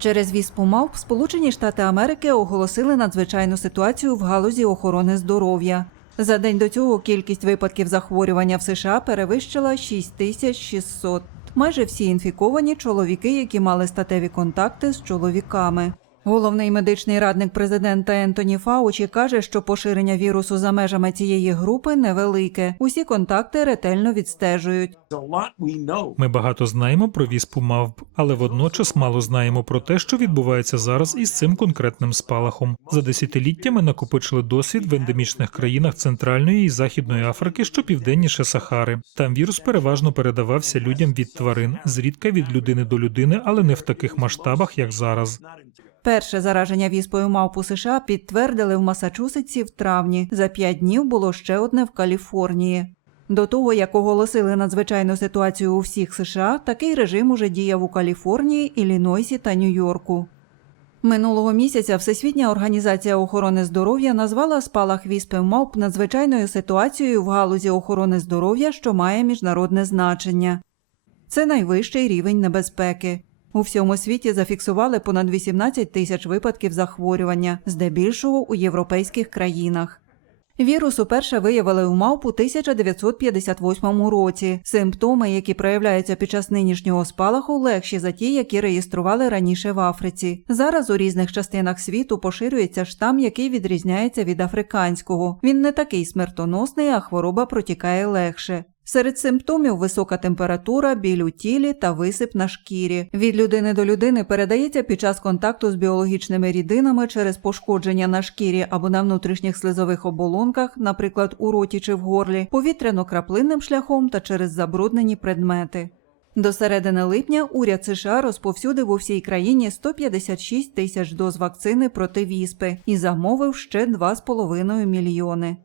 Через віспу мавп Сполучені Штати Америки оголосили надзвичайну ситуацію в галузі охорони здоров'я. За день до цього кількість випадків захворювання в США перевищила 6600. Майже всі інфіковані чоловіки, які мали статеві контакти з чоловіками. Головний медичний радник президента Ентоні Фаучі каже, що поширення вірусу за межами цієї групи невелике. Усі контакти ретельно відстежують. Ми багато знаємо про віспу мавп, але водночас мало знаємо про те, що відбувається зараз із цим конкретним спалахом. За десятиліття ми накопичили досвід в ендемічних країнах Центральної і Західної Африки, що південніше Сахари. Там вірус переважно передавався людям від тварин, зрідка від людини до людини, але не в таких масштабах, як зараз. Перше зараження віспою мавп у США підтвердили в Масачусетсі в травні. За п'ять днів було ще одне в Каліфорнії. До того, як оголосили надзвичайну ситуацію у всіх США, такий режим уже діяв у Каліфорнії, Іллінойсі та Нью-Йорку. Минулого місяця Всесвітня організація охорони здоров'я назвала спалах віспи мавп надзвичайною ситуацією в галузі охорони здоров'я, що має міжнародне значення. Це найвищий рівень небезпеки. У всьому світі зафіксували понад 18 тисяч випадків захворювання, здебільшого у європейських країнах. Вірус уперше виявили у мавп у 1958 році. Симптоми, які проявляються під час нинішнього спалаху, легші за ті, які реєстрували раніше в Африці. Зараз у різних частинах світу поширюється штам, який відрізняється від африканського. Він не такий смертоносний, а хвороба протікає легше. Серед симптомів висока температура, біль у тілі та висип на шкірі. Від людини до людини передається під час контакту з біологічними рідинами через пошкодження на шкірі або на внутрішніх слизових оболонках, наприклад, у роті чи в горлі, повітряно-краплинним шляхом та через забруднені предмети. До середини липня уряд США розповсюдив у всій країні 156 тисяч доз вакцини проти віспи і замовив ще 2,5 мільйони.